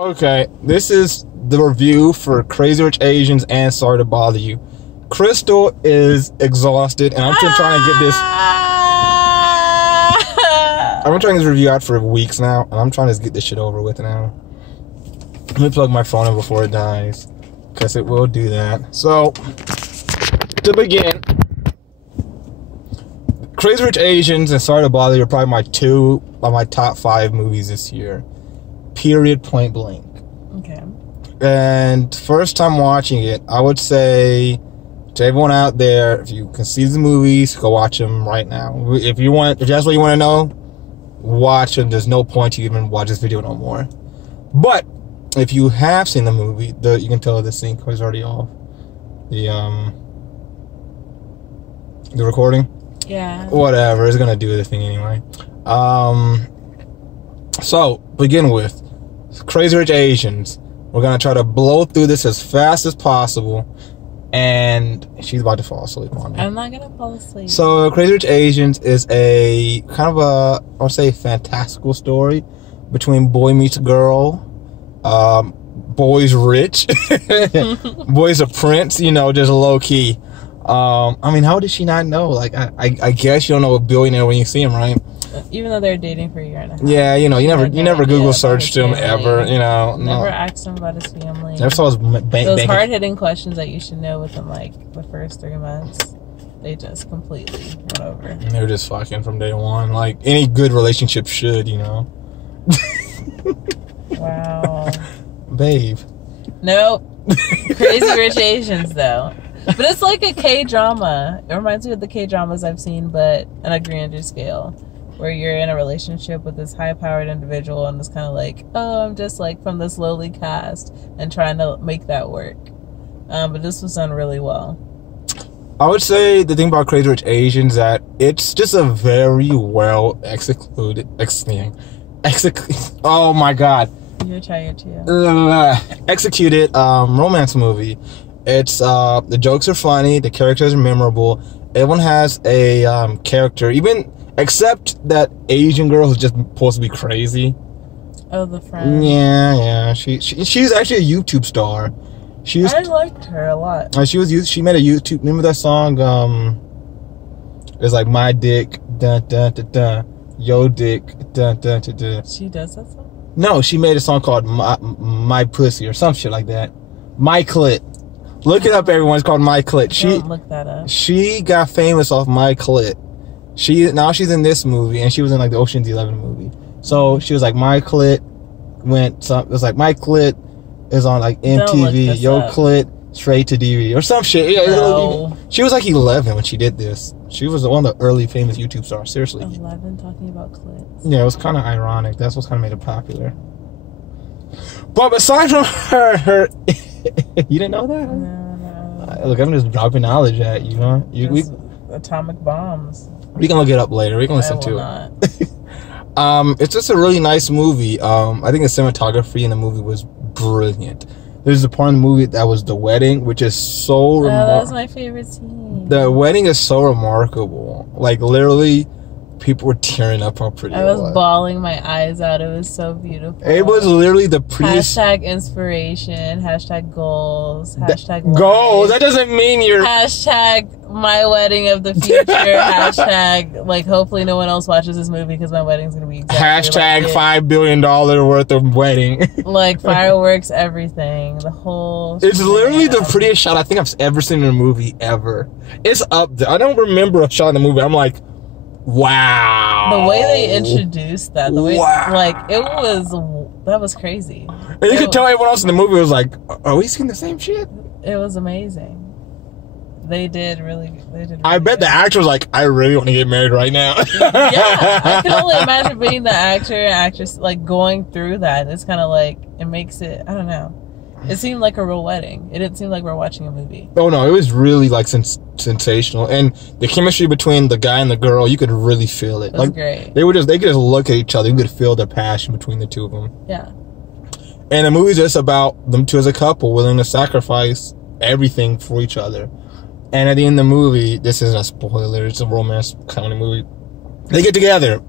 Okay, this is the review for Crazy Rich Asians and Sorry to Bother You. Krystal is exhausted, and I'm trying to get this. I've been trying this review out for weeks now, and I'm trying to get this shit over with now. Let me plug my phone in before it dies, because it will do that. So, to begin, Crazy Rich Asians and Sorry to Bother You are probably my top 5 movies this year. Period, point blank. Okay. And first time watching it, I would say to everyone out there, if you can see the movies, go watch them right now. If that's what you want to know, watch them. There's no point to even watch this video no more. But if you have seen the movie, you can tell the sync was already off. The recording. Yeah. Whatever, it's gonna do the thing anyway. So begin with Crazy Rich Asians. We're gonna try to blow through this as fast as possible, and she's about to fall asleep on me. I'm not gonna fall asleep. So Crazy Rich Asians is a kind of a, I'll say, fantastical story between boy meets girl. Boy's rich, boy's a prince. You know, just low key. I mean, how did she not know? Like, I guess you don't know a billionaire when you see him, right? Even though they're dating for a year and a half. Yeah, you know, you never Google searched him ever, you know. Never asked him about his family. Never saw his those hard-hitting questions that you should know within, like, the first 3 months. They just completely went over. And they were just fucking from day one. Like, any good relationship should, you know. Wow. Babe. Nope. Crazy Rich Asians, though. But it's like a K-drama. It reminds me of the K-dramas I've seen, but on a grander scale. Where you're in a relationship with this high-powered individual and it's kind of like, oh, I'm just like from this lowly caste and trying to make that work. But this was done really well. I would say the thing about Crazy Rich Asians that it's just a very well executed, oh my god. You're tired too. Executed romance movie. It's the jokes are funny, the characters are memorable. Everyone has a character, except that Asian girl who's just supposed to be crazy. Oh, the friend. Yeah. She's actually a YouTube star. I liked her a lot. She made a YouTube. Remember that song? It's like my dick, dun dun dun dun. Yo dick, dun dun dun dun. She does that song? No, she made a song called my pussy or some shit like that. My clit. Look it up, everyone. It's called My Clit. Don't look that up. She got famous off My Clit. Now she's in this movie, and she was in like the Ocean's 11 movie. So she was like, My Clit it was like My Clit is on like MTV, Yo Clit straight to DVD or some shit. Yeah, no. She was like 11 when she did this. She was one of the early famous YouTube stars. Seriously. 11 talking about clits. Yeah, it was kind of ironic. That's what kind of made it popular. But aside from her you didn't know that? No. Look, I'm just dropping knowledge at you, huh? Atomic bombs. We can look it up later. We can listen to it. It's just a really nice movie. I think the cinematography in the movie was brilliant. There's a part in the movie that was the wedding, which is so remarkable. That was my favorite scene. The wedding is so remarkable. Like, literally, people were tearing up how pretty it was. I was bawling my eyes out. It was so beautiful. It was literally the prettiest. Hashtag inspiration. Hashtag goals. Hashtag goals. That doesn't mean you're. Hashtag my wedding of the future. Hashtag, like, hopefully no one else watches this movie because my wedding's going to be exactly hashtag like $5 billion worth of wedding. Like, fireworks, everything. The whole. It's literally the prettiest shot I think I've ever seen in a movie ever. It's up there. I don't remember a shot in the movie. I'm like, wow. The way they introduced that, the way, like, that was crazy. And you could tell everyone else in the movie was like, are we seeing the same shit? It was amazing. They did really I bet good. the actor was like, I really want to get married right now. Yeah, I can only imagine being the actor and actress, like, going through that. It's kind of like, it makes it, I don't know. It seemed like a real wedding. It didn't seem like we're watching a movie. Oh no, it was really like sensational, and the chemistry between the guy and the girl, you could really feel it. It was like, great. They could just look at each other. You could feel the passion between the two of them. Yeah. And the movie's just about them two as a couple willing to sacrifice everything for each other. And at the end of the movie, this isn't a spoiler. It's a romance comedy movie. They get together.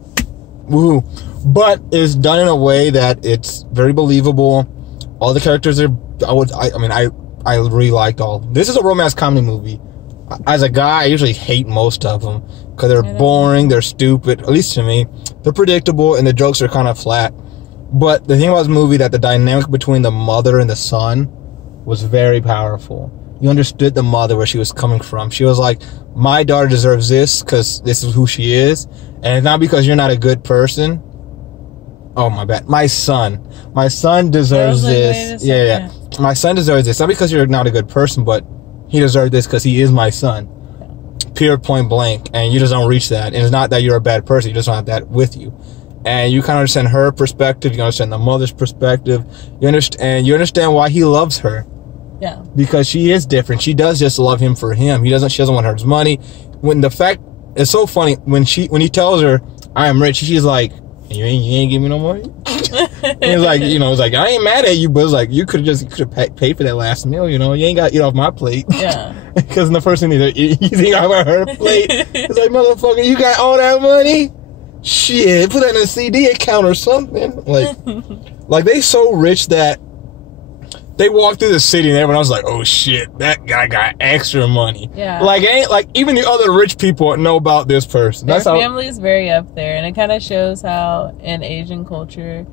Woohoo. But it's done in a way that it's very believable. All the characters are. I really liked all. This is a romance comedy movie. As a guy, I usually hate most of them because they're boring, they're stupid. At least to me, they're predictable, and the jokes are kind of flat. But the thing about this movie that the dynamic between the mother and the son was very powerful. You understood the mother, where she was coming from. She was like, my daughter deserves this because this is who she is. And it's not because you're not a good person. Oh, my bad. My son deserves this. Yeah. My son deserves this. Not because you're not a good person, but he deserves this because he is my son. Pure point blank. And you just don't reach that. And it's not that you're a bad person. You just don't have that with you. And you kind of understand her perspective. You understand the mother's perspective. You understand why he loves her. Yeah. Because she is different. She does just love him for him. She doesn't want his money. It's so funny when he tells her, I am rich, she's like, you ain't give me no money? And it's like, it's like, I ain't mad at you, but it's like, you could have paid for that last meal, you ain't got to eat off my plate. Yeah. Because the first thing he's eating off her plate. It's like, motherfucker, you got all that money? Shit, put that in a CD account or something. Like they so rich that they walk through the city and everyone else is like, oh shit, that guy got extra money. Yeah. Like even the other rich people know about this person. Their family is very up there, and it kind of shows how in Asian culture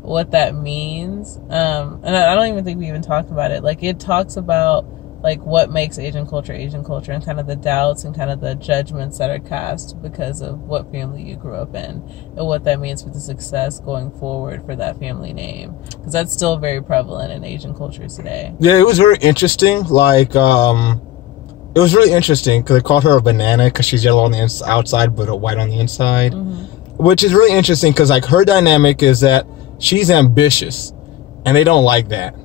what that means. And I don't even think we even talked about it. Like it talks about like what makes Asian culture, and kind of the doubts and kind of the judgments that are cast because of what family you grew up in, and what that means for the success going forward for that family name, because that's still very prevalent in Asian culture today. Yeah, it was very interesting. Like, it was really interesting because they called her a banana because she's yellow on the outside but white on the inside, which is really interesting because like her dynamic is that she's ambitious, and they don't like that.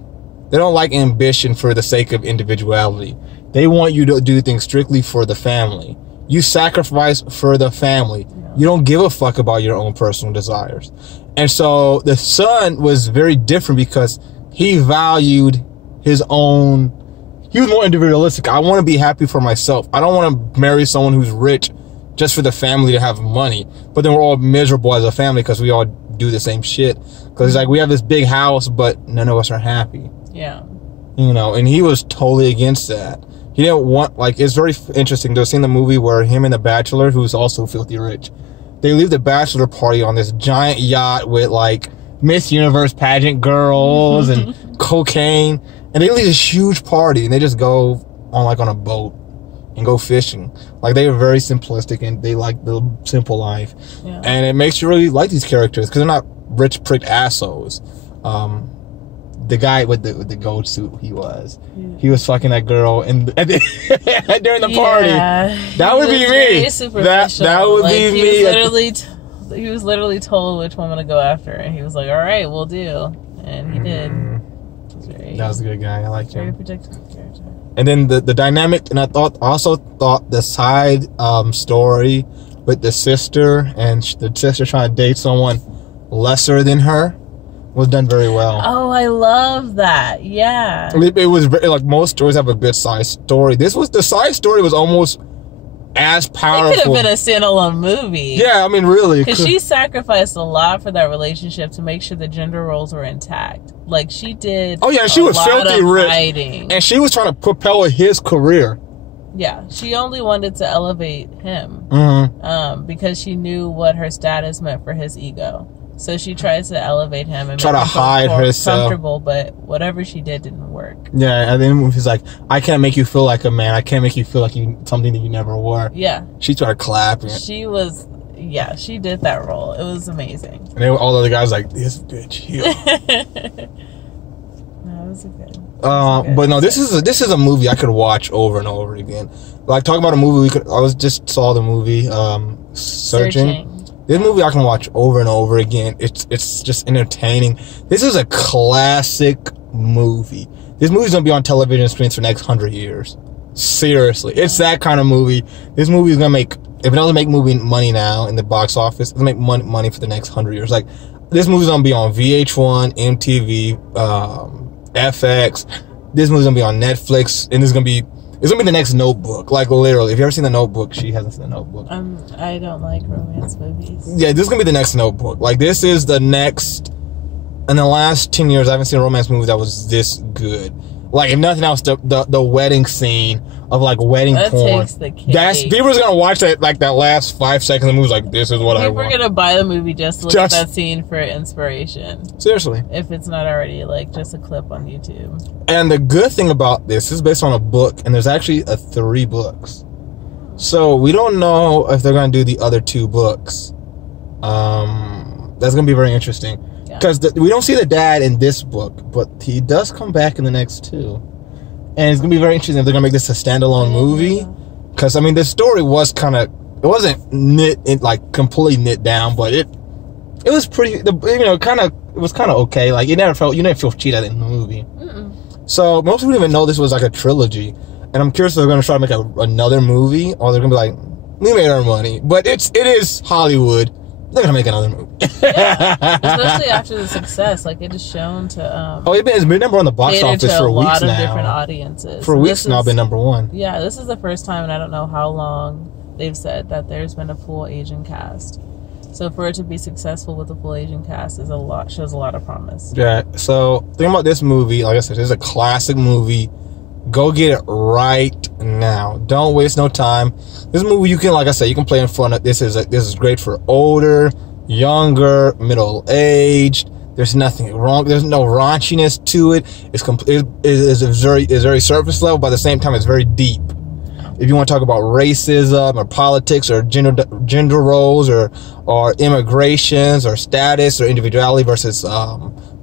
They don't like ambition for the sake of individuality. They want you to do things strictly for the family. You sacrifice for the family. Yeah. You don't give a fuck about your own personal desires. And so the son was very different because he valued his own. He was more individualistic. I want to be happy for myself. I don't want to marry someone who's rich just for the family to have money. But then we're all miserable as a family because we all do the same shit. Because it's like we have this big house, but none of us are happy. Yeah. And he was totally against that. He didn't want, it's very interesting. They've seen the movie where him and the bachelor, who's also filthy rich, they leave the bachelor party on this giant yacht with, Miss Universe pageant girls and cocaine. And they leave this huge party, and they just go on a boat and go fishing. They are very simplistic, and they like the simple life. Yeah. And it makes you really like these characters, because they're not rich, pricked assholes. The guy with the gold suit, he was fucking that girl during the party. That would be me. That would be me. He was literally told which woman to go after, and he was like, "All right, we'll do," and he did. That was a good guy. I liked him. Very protective character. And then the dynamic, and I also thought the side story with the sister and the sister trying to date someone lesser than her was done very well. Oh, I love that. Yeah. It was most stories have a good side story. The side story was almost as powerful. It could have been a standalone movie. Yeah, really. Because she sacrificed a lot for that relationship to make sure the gender roles were intact. She did. Oh yeah, she was filthy rich, hiding. And she was trying to propel his career. Yeah, she only wanted to elevate him, because she knew what her status meant for his ego. So she tries to elevate him and try to hide herself. Comfortable, but whatever she did didn't work. Yeah, and then he's like, "I can't make you feel like a man. I can't make you feel like something that you never were." Yeah, she started clapping. She did that role. It was amazing. And all the other guys like, "This bitch here." No, it was good. But no, this is a movie I could watch over and over again. Talking about a movie, I just saw the movie Searching. This movie I can watch over and over again. It's just entertaining. This is a classic movie. This movie's gonna be on television screens for the next 100 years. Seriously, it's that kind of movie. This movie's gonna make, if it doesn't make movie money now in the box office, it's gonna make money for the next 100 years. This movie's gonna be on VH1, MTV, FX. This movie's gonna be on Netflix, and it's gonna be the next Notebook. Literally, if you ever seen The Notebook, she hasn't seen The Notebook. I don't like romance movies. Yeah, this is gonna be the next Notebook. This is the next in the last 10 years, I haven't seen a romance movie that was this good. Like, if nothing else, the wedding scene of, like, wedding that porn. Takes the cake. People's gonna watch that, like, that last 5 seconds of the movie, like, this is what I want. People are gonna buy the movie just to look at that scene for inspiration. Seriously. If it's not already, like, just a clip on YouTube. And the good thing about this is based on a book, and there's actually 3 books. So, we don't know if they're gonna do the other 2 books. That's gonna be very interesting. Because we don't see the dad in this book, but he does come back in the next 2. And it's going to be very interesting if they're going to make this a standalone movie. Because, I mean, the story was kind of... It wasn't completely knit down, but it was pretty... It was kind of okay. Like, you didn't feel cheated in the movie. So, most people didn't even know this was like a trilogy. And I'm curious if they're going to try to make another movie, or they're going to be like, we made our money. But it is Hollywood. They're gonna make another movie. Yeah, especially after the success. Like, it is shown to it's been number 1 on the box office for weeks now. A lot of different audiences. For weeks now, been number 1. Yeah, this is the first time, and I don't know how long they've said that there's been a full Asian cast. So for it to be successful with a full Asian cast shows a lot of promise. Yeah. So think about this movie. Like I said, it's a classic movie. Go get it right now. Don't waste no time. This movie, you can, like I said, you can play in front of. This is great for older, younger, middle-aged. There's nothing wrong. There's no raunchiness to it. It's very surface level, but at the same time, it's very deep. If you want to talk about racism or politics or gender roles or immigrations or status or individuality versus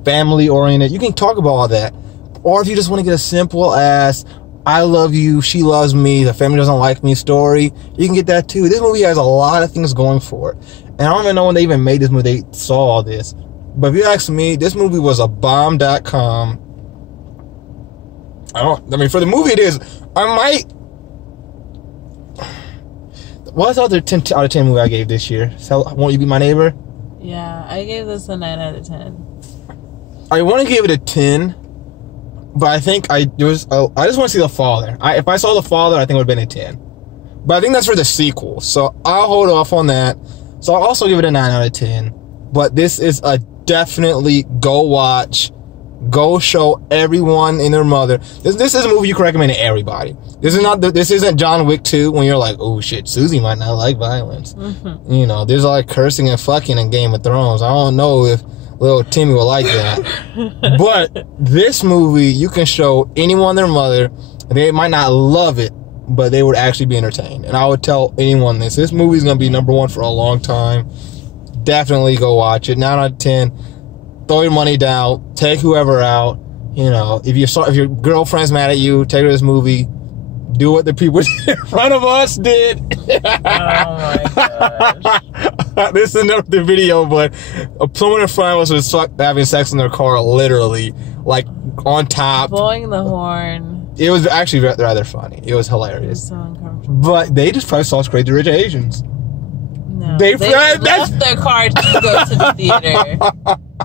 family oriented, you can talk about all that. Or if you just want to get a simple ass, I love you, she loves me, the family doesn't like me story, you can get that too. This movie has a lot of things going for it. And I don't even know when they even made this movie, they saw all this. But if you ask me, this movie was a bomb.com. For the movie it is. What's the other 10 out of 10 movie I gave this year? So, Won't You Be My Neighbor? Yeah, I gave this a 9 out of 10. I want to give it a 10. But I think I just want to see The Father. If I saw The Father, I think it would have been a 10. But I think that's for the sequel. So I'll hold off on that. So I'll also give it a 9 out of 10. But this is a definitely go watch. Go show everyone and their mother. This is a movie you can recommend to everybody. This isn't John Wick 2 when you're like, oh shit, Susie might not like violence. Mm-hmm. You know, there's like cursing and fucking in Game of Thrones. I don't know if little Timmy will like that. But this movie, you can show anyone their mother. They might not love it, but they would actually be entertained. And I would tell anyone this. This movie is going to be number 1 for a long time. Definitely go watch it. 9 out of 10. Throw your money down. Take whoever out. You know, if your girlfriend's mad at you, take her to this movie. Do what the people in front of us did. Oh my gosh. This is not the video, but someone in front of us was having sex in their car, literally, like on top, blowing the horn. It was actually rather funny. It was hilarious. It was so uncomfortable. But they just probably saw Crazy Rich Asians. No, they left their car to go to the theater.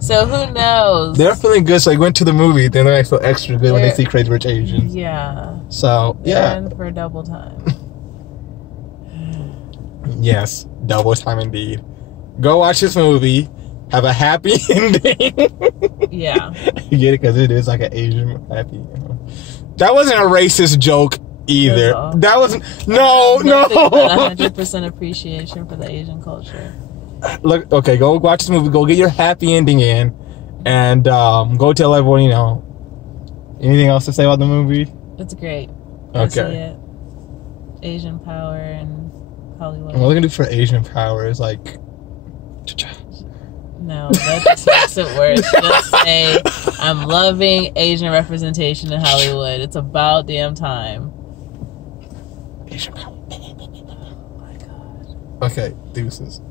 So who knows? They're feeling good, so they went to the movie. Then they feel extra good when they see Crazy Rich Asians. Yeah. So yeah. And for double time. Yes, double time indeed. Go watch this movie. Have a happy ending. Yeah. You get it? Because it is like an Asian happy. That wasn't a racist joke either. That wasn't. No. 100% appreciation for the Asian culture. Look, okay, go watch this movie. Go get your happy ending in. And go tell everyone, you know. Anything else to say about the movie? It's great. Okay. See it. Asian power and Hollywood. What we're going to do for Asian power is like... No, that just makes it worse. Just say, I'm loving Asian representation in Hollywood. It's about damn time. Asian power. Oh my God. Okay, deuces.